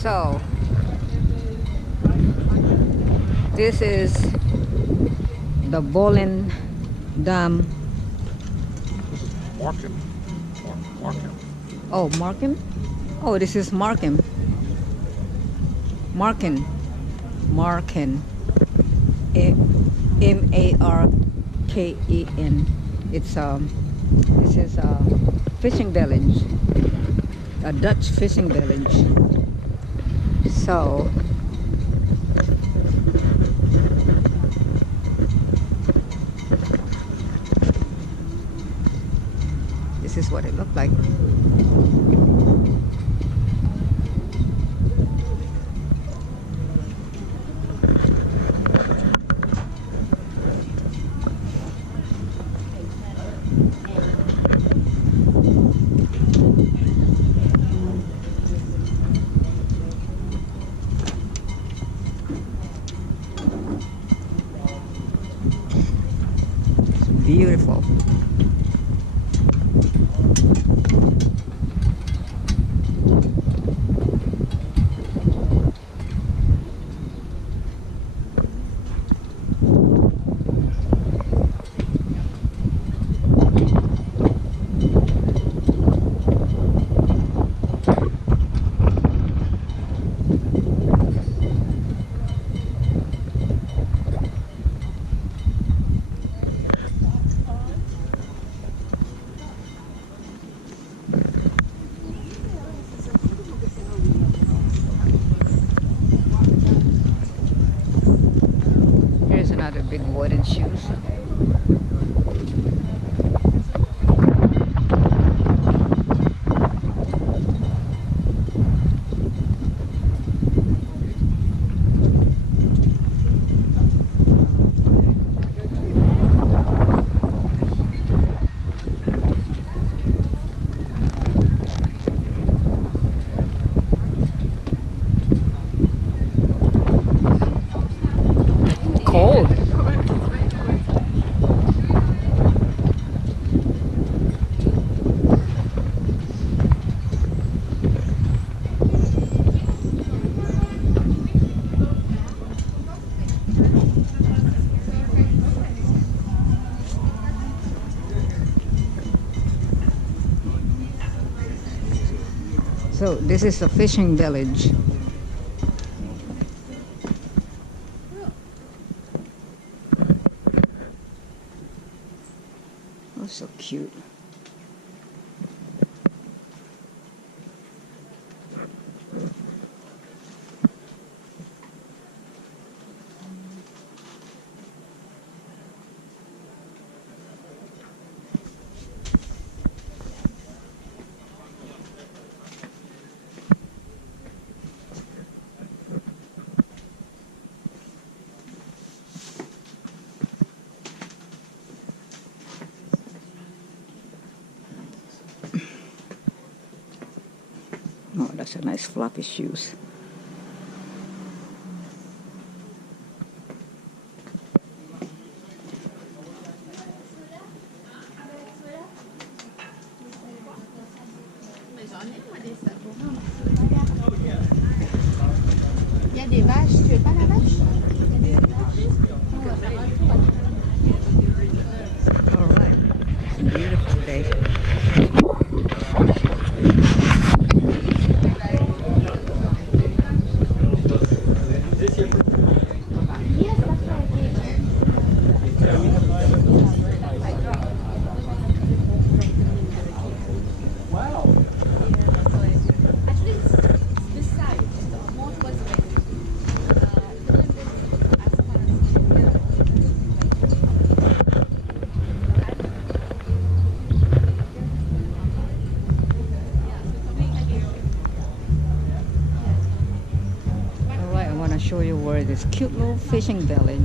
So this is the Bowling Dam. Markham. Markham. Oh, Markham. Oh, this is Markham. Marken. Marken. Marken. It's this is a fishing village, a Dutch fishing village. So this is what it looked like. Beautiful. Here's another big wooden shoes. Cold. So this is a fishing village. Oh, so cute. Oh, that's a nice floppy shoes. Il y a des vaches, tu veux pas la vache? All right. It's a beautiful day. All right, I want to show you where this cute little fishing village.